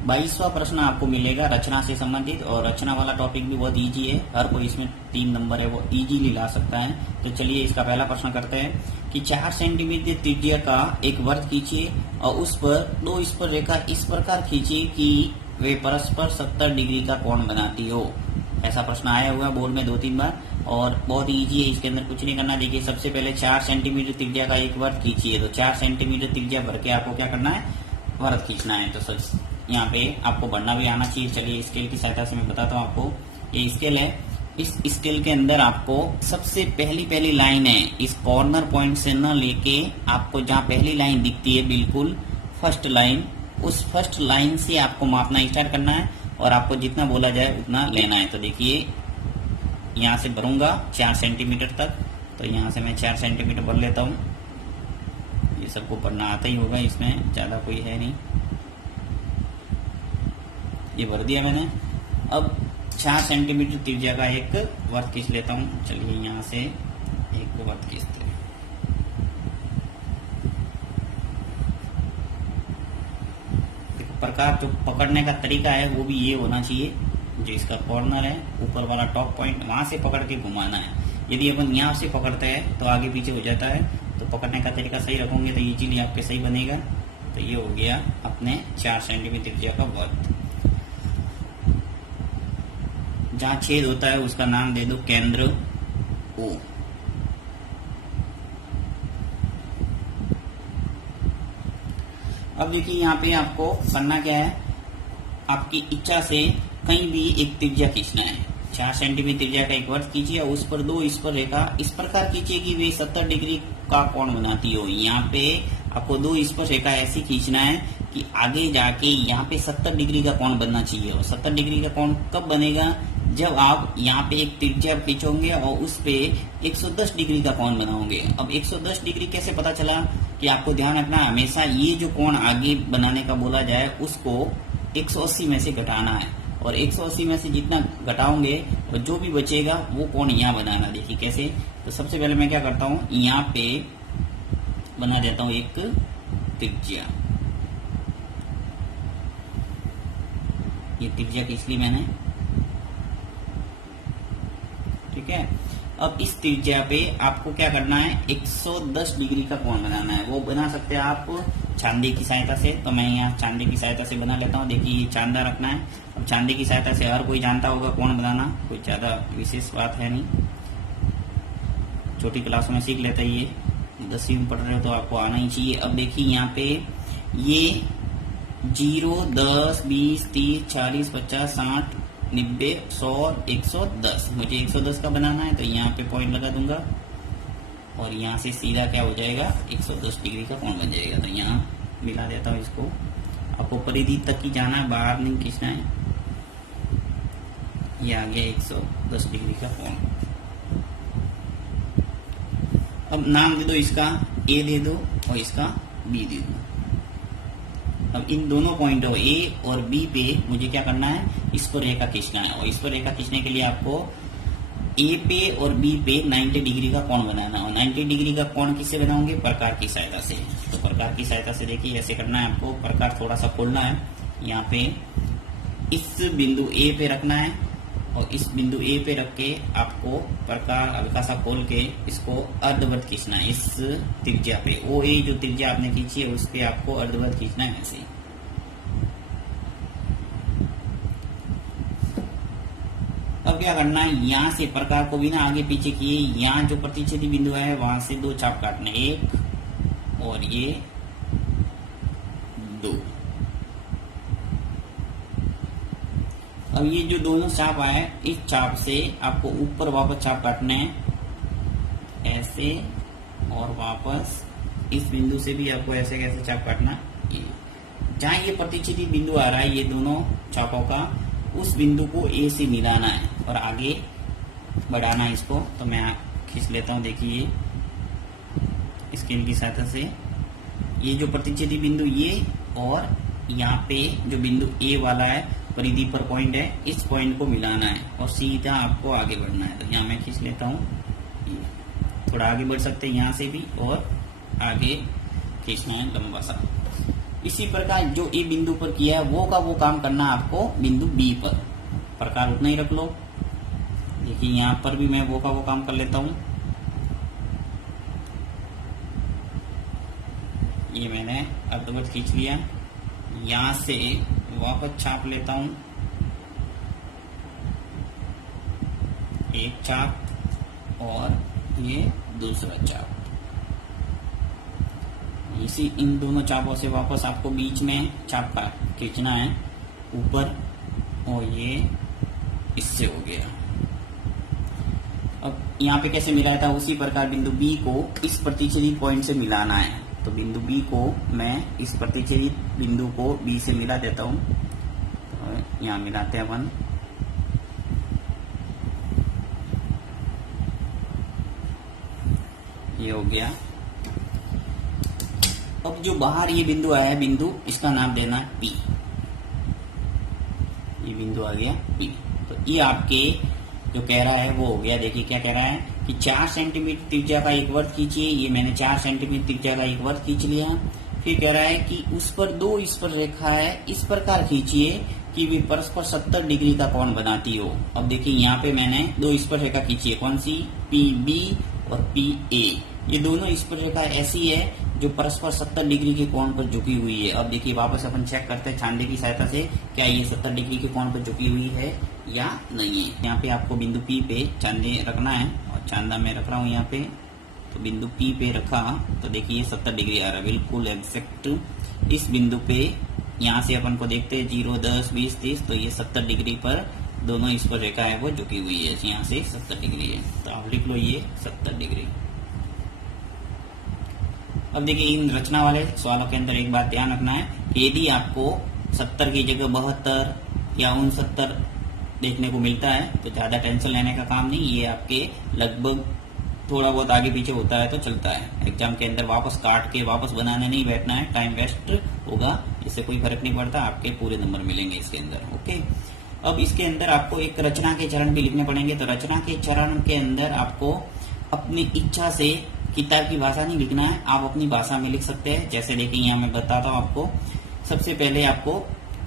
22वां प्रश्न आपको मिलेगा रचना से संबंधित, और रचना वाला टॉपिक भी बहुत इजी है, हर कोई इसमें 3 नंबर है वो इजीली ला सकता है। तो चलिए इसका पहला प्रश्न करते हैं कि 4 सेंटीमीटर त्रिज्या का एक वृत्त खींचिए और उस पर 2 स्पर्शरेखा इस प्रकार खींचिए कि वे परस्पर 70 डिग्री का कोण बनाती हो। ऐसा प्रश्न आया हुआ बोर्ड में 2-3 बार और बहुत इजी है, इसके अंदर कुछ नहीं करना। देखिए सबसे पहले 4 सेंटीमीटर त्रिज्या का एक वृत्त खींचिए, तो 4 सेंटीमीटर त्रिज्या भर के आपको क्या करना है, वृत्त खींचना है। तो सर यहाँ पे आपको बढ़ना भी आना चाहिए। चलिए स्केल की सहायता से मैं बताता हूँ आपको। ये स्केल है, इस स्केल के अंदर आपको सबसे पहली लाइन है, इस कॉर्नर पॉइंट से न लेके आपको जहाँ पहली लाइन दिखती है बिल्कुल फर्स्ट लाइन, उस फर्स्ट लाइन से आपको मापना स्टार्ट करना है और आपको जितना बोला जाए उतना लेना है। तो देखिए यहाँ से भरूंगा 4 सेंटीमीटर तक, तो यहाँ से मैं 4 सेंटीमीटर भर लेता हूँ। ये सबको भरना आता ही होगा, इसमें ज्यादा कोई है नहीं। ये भर दिया मैंने। अब 4 सेंटीमीटर त्रिज्या का एक वृत्त खींच लेता हूँ। चलिए यहाँ से एक वृत्त खींचते हैं। देखो प्रकार जो पकड़ने का तरीका है वो भी ये होना चाहिए, जो इसका कॉर्नर है ऊपर वाला टॉप पॉइंट वहां से पकड़ के घुमाना है। यदि अपन यहाँ से पकड़ते हैं तो आगे पीछे हो जाता है, तो पकड़ने का तरीका सही रखोगे तो इजीली आपके सही बनेगा। तो ये हो गया अपने 4 सेंटीमीटर त्रिज्या का वृत्त। जहाँ छेद होता है उसका नाम दे दो केंद्र O। अब देखिए यहाँ पे आपको करना क्या है, आपकी इच्छा से कहीं भी एक त्रिज्या खींचना है। 4 सेंटीमीटर त्रिज्या का एक वृत्त कीजिए और उस पर 2 स्पर्शरेखा इस प्रकार खींचिए कि वे 70 डिग्री का कोण बनाती हो। यहाँ पे आपको 2 स्पर्शरेखा ऐसी खींचना है कि आगे जाके यहाँ पे 70 डिग्री का कोण बनना चाहिए। और 70 डिग्री का कोण कब बनेगा, जब आप यहाँ पे एक त्रिज्या खींचोगे और उस पे 110 डिग्री का कोण बनाओगे। अब 110 डिग्री कैसे पता चला, कि आपको ध्यान रखना हमेशा ये जो कोण आगे बनाने का बोला जाए उसको 180 में से घटाना है, और 180 में से जितना घटाओगे और जो भी बचेगा वो कोण यहाँ बनाना। देखिए कैसे। तो सबसे पहले मैं क्या करता हूँ, यहाँ पे बना देता हूँ एक त्रिज्या। ये त्रिज्या खींच ली मैंने, ठीक है। अब इस त्रिज्या पे आपको क्या करना है, 110 डिग्री का कोण बनाना है। वो बना सकते हैं आप चांदी की सहायता से, तो मैं यहाँ चांदी की सहायता से बना लेता हूँ। देखिए ये चांदा रखना है। अब चांदी की सहायता से हर कोई जानता होगा कोण बनाना, कोई ज्यादा विशेष बात है नहीं, छोटी क्लासों में सीख लेते हैं। ये 10वीं में पढ़ रहे हो तो आपको आना ही चाहिए। अब देखिए यहाँ पे ये 0, 10, 20, 30, 40, 50, 60, 90, 100, 110, मुझे 110 का बनाना है, तो यहाँ पे पॉइंट लगा दूंगा और यहाँ से सीधा क्या हो जाएगा, 110 डिग्री का कोण बन जाएगा। तो यहाँ मिला देता हूँ इसको। आपको परिधि तक ही जाना है, बाहर नहीं खींचना है। ये आ गया 110 डिग्री का कोण। अब नाम दे दो इसका A दे दो और इसका B दे दो। अब इन दोनों पॉइंटों A और B पे मुझे क्या करना है, इस पर रेखा खींचना है। और इस पर रेखा खींचने के लिए आपको A पे और B पे 90 डिग्री का कोण बनाना है। और 90 डिग्री का कोण किससे बनाओगे, प्रकार की सहायता से। तो प्रकार की सहायता से देखिए ऐसे करना है आपको। प्रकार थोड़ा सा खोलना है, यहाँ पे इस बिंदु A पे रखना है और इस बिंदु A पे रख के आपको प्रकार हल्का सा खोल के इसको अर्धवृत्त खींचना है। इस त्रिज्या पे OA जो त्रिज्या आपने खींची है उस पे आपको अर्धवृत्त खींचना है ऐसे। अब क्या करना है, यहाँ से प्रकार को बिना आगे पीछे किए यहाँ जो प्रतिच्छेदी बिंदु है वहां से 2 चाप काटने, 1 और ये 2। अब ये जो दोनों चाप आए, इस चाप से आपको ऊपर वापस चाप काटने हैं ऐसे, और वापस इस बिंदु से भी आपको ऐसे कैसे चाप काटना। ये जहाँ ये प्रतिच्छेदी बिंदु आ रहा है ये दोनों चापों का, उस बिंदु को A से मिलाना है और आगे बढ़ाना है इसको। तो मैं खींच लेता हूँ। देखिए स्केल की सहायता से ये जो प्रतिच्छेदी बिंदु ये और यहाँ पे जो बिंदु A वाला है परिधि पर पॉइंट है, इस पॉइंट को मिलाना है और सीधा आपको आगे बढ़ना है। तो यहाँ मैं खींच लेता हूँ। थोड़ा आगे बढ़ सकते हैं यहाँ से भी और आगे खींचना है लंबा सा। इसी प्रकार जो ए बिंदु पर किया है वो का वो काम करना आपको बिंदु बी पर, प्रकार उतना ही रख लो। देखिए यहां पर भी मैं वो का वो काम कर लेता हूं। ये मैंने अर्धवृत्त खींच लिया, यहां से वापस छाप लेता हूं, एक चाप और ये दूसरा चाप। इसी इन दोनों चापों से वापस आपको बीच में चाप का खींचना है ऊपर, और ये इससे हो गया। अब यहाँ पे कैसे मिलाया था, उसी प्रकार बिंदु बी को इस प्रतिच्छेदी पॉइंट से मिलाना है। तो बिंदु बी को मैं इस प्रतिच्छेदी बिंदु को बी से मिला देता हूं। तो यहाँ मिलाते हैं अपन, ये हो गया। अब जो बाहर ये बिंदु आया है बिंदु, इसका नाम देना पी। ये बिंदु आ गया पी। तो ये आपके जो कह रहा है वो हो गया। देखिए क्या कह रहा है कि 4 सेंटीमीटर त्रिज्या का एक वृत्त खींचिए। ये मैंने 4 सेंटीमीटर त्रिज्या का एक वृत्त खींच लिया। फिर कह रहा है कि उस पर 2 स्पर्श रेखा है, इस प्रकार खींचिए कि वे परस्पर 70 डिग्री का कोण बनाती हो। अब देखिए यहाँ पे मैंने 2 स्पर्श रेखा खींची है, कौन सी, पी बी और पी ए। ये दोनों स्पर्श रेखा ऐसी है जो परस्पर 70 डिग्री के कोण पर झुकी हुई है। अब देखिए वापस अपन चेक करते हैं छांदे की सहायता से, क्या ये 70 डिग्री के कोण पर झुकी हुई है या नहीं है। यहाँ पे आपको बिंदु पी पे चांदे रखना है, और चांदा मैं रख रहा हूँ यहाँ पे। तो बिंदु पी पे रखा तो देखिए 70 डिग्री आ रहा है, बिल्कुल एग्जैक्ट। इस बिंदु पे यहाँ से अपन को देखते हैं 0, 10, 20, 30, तो ये 70 डिग्री पर दोनों स्पर्श रेखा है वो झुकी हुई है। यहाँ से 70 डिग्री है, तो आप लिख लो ये 70 डिग्री। अब देखिए इन रचना वाले सवालों के अंदर एक बात ध्यान रखना है कि यदि आपको 70 की जगह 72 या 69 देखने को मिलता है तो ज्यादा टेंशन लेने का काम नहीं। ये आपके लगभग थोड़ा बहुत आगे पीछे होता है तो चलता है। एग्जाम के अंदर वापस काट के वापस बनाने नहीं बैठना है, टाइम वेस्ट होगा, इससे कोई फर्क नहीं पड़ता, आपके पूरे नंबर मिलेंगे इसके अंदर। ओके, अब इसके अंदर आपको एक रचना के चरण भी लिखने पड़ेंगे। तो रचना के चरण के अंदर आपको अपनी इच्छा से किताब की भाषा नहीं लिखना है, आप अपनी भाषा में लिख सकते हैं। जैसे देखिए यहाँ मैं बताता हूँ आपको। सबसे पहले आपको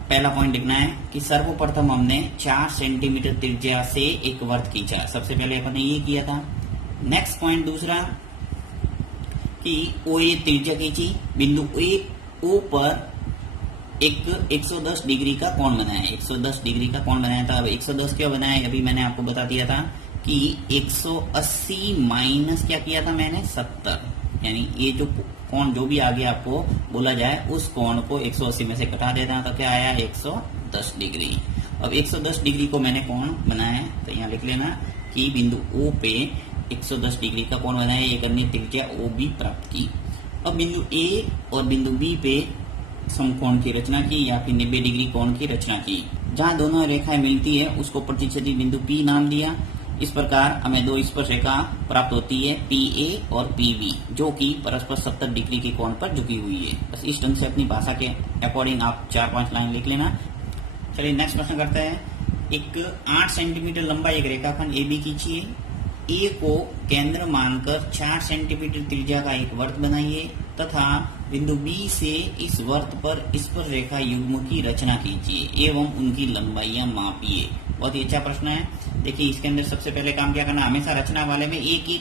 पहला पॉइंट लिखना है कि सर्वप्रथम हमने 4 सेंटीमीटर त्रिज्या से एक वृत्त खींचा। सबसे पहले अपन ने ये किया था। नेक्स्ट पॉइंट दूसरा कि ओ ए त्रिज्या खींची, बिंदु ओ पर एक 110 डिग्री का कोण बनाया। 110 डिग्री का कोण बनाया था। अब 110 क्यों बनाया, अभी मैंने आपको बता दिया था कि 180 माइनस क्या किया था मैंने, 70, यानी ये जो कोण जो भी आगे आपको बोला जाए उस कोण को 180 में से घटा देना, तो क्या आया 110 डिग्री। अब 110 डिग्री को मैंने कोण बनाया, तो यहाँ लिख लेना कि बिंदु ओ पे 110 डिग्री का कोण बनाया, एक अन्य त्रिज्या ओ बी प्राप्त की। अब बिंदु ए और बिंदु बी पे समकोण की रचना की या फिर 90 डिग्री कोण की रचना की। जहां दोनों रेखाएं मिलती है उसको प्रतिच्छेदी बिंदु पी नाम दिया। इस प्रकार हमें 2 स्पर्श रेखा प्राप्त होती है, पी ए और पी बी, जो कि परस्पर 70 डिग्री के कोण पर झुकी हुई है। बस इस ढंग से अपनी भाषा के अकॉर्डिंग आप 4-5 लाइन लिख लेना। चलिए नेक्स्ट प्रश्न करते हैं। एक 8 सेंटीमीटर लंबा एक रेखाखंड ए बी खींचिए। ए को केंद्र मानकर 4 सेंटीमीटर त्रिज्या का एक वृत्त बनाइए तथा बिंदु बी से इस वृत्त पर स्पर्श रेखा युग्म की रचना कीजिए एवं उनकी लंबाइयां मापिए। बहुत ही अच्छा प्रश्न है। देखिए इसके अंदर सबसे पहले काम क्या करना, हमेशा रचना वाले में एक ही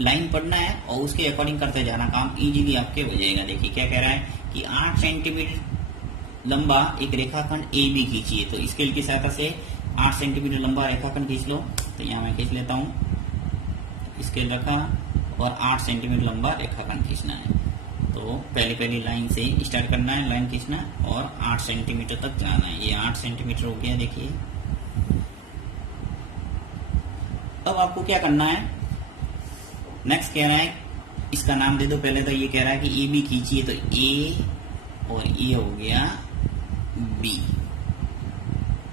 लाइन पढ़ना है और उसके अकॉर्डिंग करते जाना, काम इजीली आपके हो जाएगा। देखिए क्या कह रहा है कि 8 सेंटीमीटर लंबा एक रेखाखंड ए बी खींचिए। तो स्केल की सहायता से 8 सेंटीमीटर लंबा रेखाखंड खींच लो। तो यहाँ मैं खींच लेता हूँ, स्केल रखा और 8 सेंटीमीटर लंबा रेखाखंड खींचना है। तो पहली लाइन से स्टार्ट करना है, लाइन खींचना और 8 सेंटीमीटर तक जाना है। ये 8 सेंटीमीटर हो गया। देखिए अब आपको क्या करना है, नेक्स्ट कह रहा है इसका नाम दे दो। पहले तो ये कह रहा है कि ए बी खींचिए, तो ए और ये हो गया बी।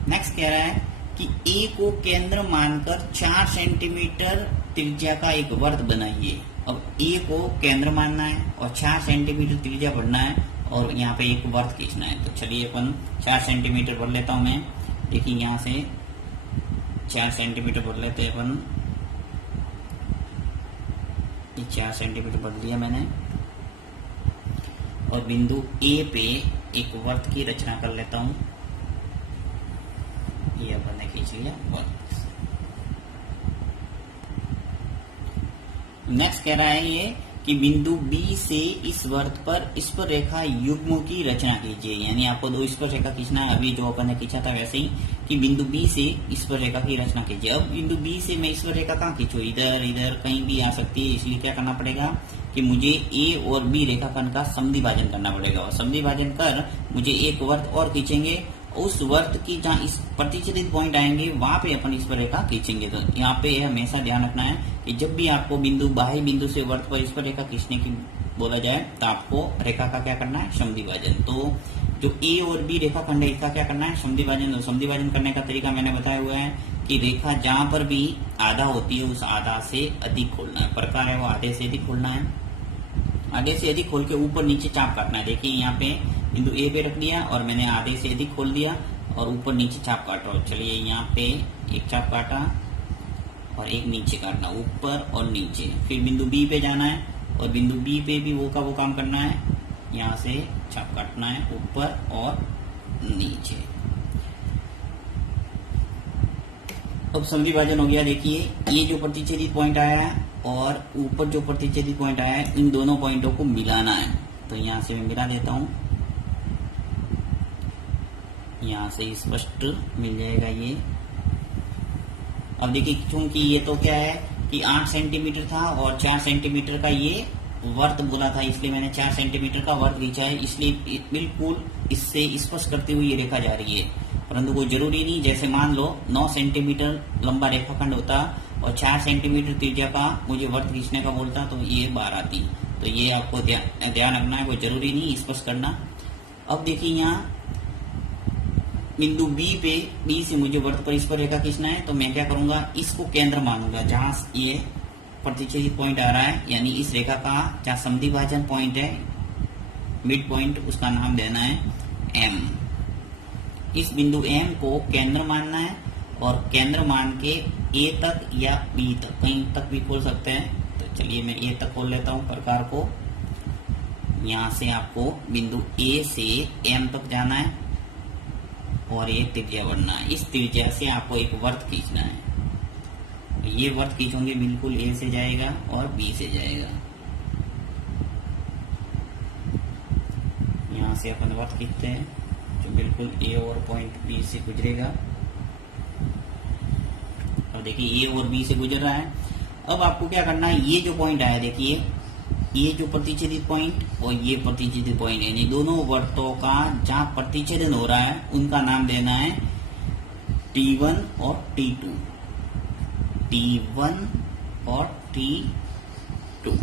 नेक्स्ट कह रहा है कि ए को केंद्र मानकर 4 सेंटीमीटर त्रिज्या का एक वृत्त बनाइए। अब ए को केंद्र मानना है और 4 सेंटीमीटर त्रिज्या बढ़ना है और यहाँ पे एक वृत्त खींचना है। तो चलिए अपन 4 सेंटीमीटर बढ़ लेता हूं मैं। देखिए यहाँ से 4 सेंटीमीटर बढ़ लेते हैं अपन। ये 4 सेंटीमीटर बढ़ लिया मैंने। और बिंदु ए पे एक वर्त की रचना कर लेता हूं। ये अपन ने खींच लिया वर्त। नेक्स्ट कह रहा है ये कि बिंदु बी से इस वर्त पर स्पर्श रेखा युग्म की रचना कीजिए। यानी आपको दो स्पर्श रेखा खींचना है, अभी जो अपन ने खींचा था वैसे ही कि बिंदु बी से स्पर्श रेखा की रचना कीजिए। अब बिंदु बी से मैं स्पर्श रेखा कहाँ खींचूं, इधर इधर कहीं भी आ सकती है, इसलिए क्या करना पड़ेगा कि मुझे ए और बी रेखाखंड का समद्विभाजन करना पड़ेगा। और समद्विभाजन कर मुझे एक वर्त और खींचेंगे, उस वर्त की जहाँ इस प्रतिच्छेदित पॉइंट आएंगे वहां पे अपन इस पर रेखा खींचेंगे। तो यहाँ पे हमेशा ध्यान रखना है कि जब भी आपको बिंदु बाह्य बिंदु से वर्त पर इस पर रेखा खींचने की बोला जाए तो आपको रेखा का क्या करना है, समद्विभाजन। तो जो ए और बी रेखाखंड है इसका क्या करना है, समद्विभाजन। तो समद्विभाजन करने का तरीका मैंने बताया हुआ है कि रेखा जहां पर भी आधा होती है उस आधा से अधिक खोलना है। प्रकार है वो आधे से अधिक खोलना है, आधे से अधिक खोल के ऊपर नीचे चाप काटना है। देखिए यहाँ पे बिंदु ए पे रख दिया और मैंने आधे से अधिक खोल दिया और ऊपर नीचे चाप काट रहा हूँ। चलिए यहाँ पे एक चाप काटा और एक नीचे काटना, ऊपर और नीचे। फिर बिंदु बी पे जाना है और बिंदु बी पे भी वो का वो काम करना है, यहाँ से चाप काटना है ऊपर और नीचे। अब समद्विभाजन हो गया। देखिए ये जो प्रतिच्छेदित पॉइंट आया है और ऊपर जो प्रतिच्छेदित पॉइंट आया है, इन दोनों पॉइंटों को मिलाना है। तो यहाँ से मैं मिला देता हूँ, यहाँ से स्पष्ट मिल जाएगा ये। अब देखिए क्योंकि ये तो क्या है कि 8 सेंटीमीटर था और 4 सेंटीमीटर का ये वर्त बोला था, इसलिए मैंने 4 सेंटीमीटर का वर्त खींचा है। इसलिए बिल्कुल इससे स्पष्ट करते हुए ये रेखा जा रही है, परंतु कोई जरूरी नहीं। जैसे मान लो 9 सेंटीमीटर लंबा रेखाखंड होता और 4 सेंटीमीटर त्रिज्या का मुझे वर्त खींचने का बोलता तो ये 12 आती। तो ये आपको ध्यान रखना है, कोई जरूरी नहीं स्पष्ट करना। अब देखिए यहाँ बिंदु बी पे, बी से मुझे वर्त पर इस पर रेखा खींचना है, तो मैं क्या करूंगा, इसको केंद्र मानूंगा जहां ये प्रतिच्छेदित पॉइंट आ रहा है। यानी इस रेखा का जहां समद्विभाजन पॉइंट है, मिड पॉइंट, उसका नाम देना है एम। इस बिंदु एम को केंद्र मानना है और केंद्र मान के ए तक या बी तक, कहीं तक भी खोल सकते हैं। तो चलिए मैं ए तक खोल लेता हूं प्रकार को। यहां से आपको बिंदु ए से एम तक जाना है और ये त्रिज्या बनना है। इस त्रिज्या से आपको एक वर्त खींचना है। ये वर्त खींचोगे बिल्कुल ए से जाएगा और बी से जाएगा। यहाँ से अपन वर्त खींचते हैं जो बिल्कुल ए और पॉइंट बी से गुजरेगा। और देखिए ए और बी से गुजर रहा है। अब आपको क्या करना है, ये जो पॉइंट आया देखिए, ये जो प्रतिच्छेदित पॉइंट और ये प्रतिच्छेदित पॉइंट, यानी दोनों वर्तों का जहां प्रतिच्छेदन हो रहा है उनका नाम देना है T1 और T2। T1 और T2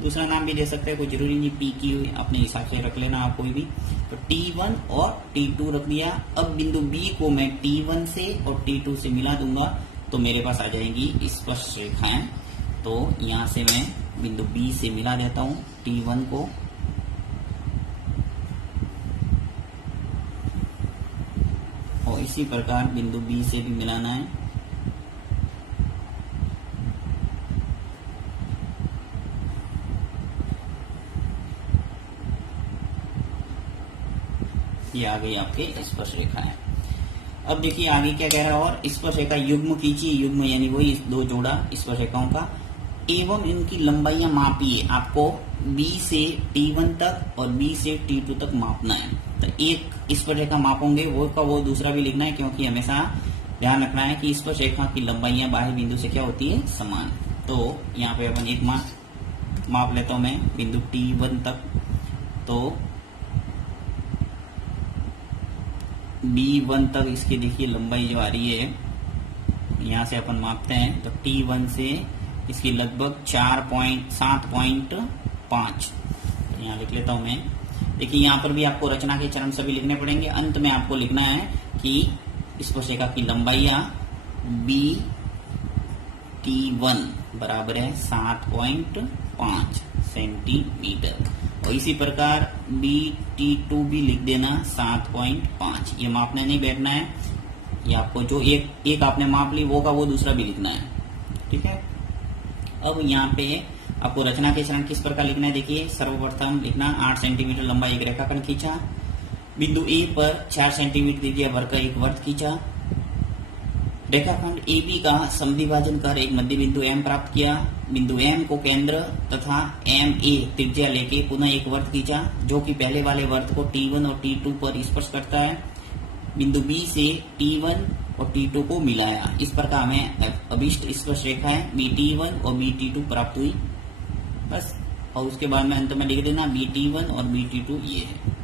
दूसरा नाम भी दे सकते हैं, कोई जरूरी नहीं, P की अपने हिसाब से रख लेना आप कोई भी। तो T1 और T2 रख दिया। अब बिंदु B को मैं T1 से और T2 से मिला दूंगा तो मेरे पास आ जाएगी स्पर्श रेखाएं। तो यहां से मैं बिंदु B से मिला देता हूं T1 को और इसी प्रकार बिंदु B से भी मिलाना है। ये आ गई आपके स्पर्श रेखाएं। अब देखिए आगे क्या कह रहा है, और स्पर्श रेखा युग्म कीजिए। युग्म यानी वही दो जोड़ा स्पर्श रेखाओं का, एवं इनकी लंबाइयां मापिए। आपको B से T1 तक और B से T2 तक मापना है। तो एक स्पर्श रेखा मापोगे वो का वो दूसरा भी लिखना है, क्योंकि हमेशा ध्यान रखना है कि स्पर्श रेखा की लंबाइयां बाह्य बिंदु से क्या होती है, समान। तो यहाँ पे अपन एक माप लेता हूं मैं बिंदु T1 तक। तो B1 तक इसकी देखिए लंबाई जो आ रही है, यहाँ से अपन मापते हैं। तो T1 से इसकी लगभग 7.5। यहाँ लिख लेता हूं मैं। देखिए यहाँ पर भी आपको रचना के चरण सभी लिखने पड़ेंगे। अंत में आपको लिखना है कि स्पर्श रेखा की लंबाइयां BT1 बराबर है 7.5 सेंटीमीटर और इसी प्रकार BT2 भी लिख देना 7.5। ये मापने नहीं बैठना है, ये आपको जो एक आपने माप ली वो का वो दूसरा भी लिखना है, ठीक है। अब यहाँ पे आपको रचना के चरण किस प्रकार लिखना है, देखिए सर्वप्रथम लिखना 8 सेंटीमीटर लंबा एक रेखाखंड खींचा, बिंदु ए पर 4 सेंटीमीटर त्रिज्या वर्ग का एक वर्त खींचा, रेखाखंड AB का समद्विभाजन कर एक मध्य बिंदु M प्राप्त किया, बिंदु M को केंद्र तथा MA त्रिज्या लेके पुनः एक वर्त खींचा जो कि पहले वाले वर्त को T1 और T2 पर स्पर्श करता है, बिंदु B से T1 और T2 को मिलाया। इस प्रकार हमें अभिष्ट स्पर्श रेखा है BT1 और BT2 प्राप्त हुई बस। और उसके बाद में अंत में लिख देना BT1 और BT2 ये है।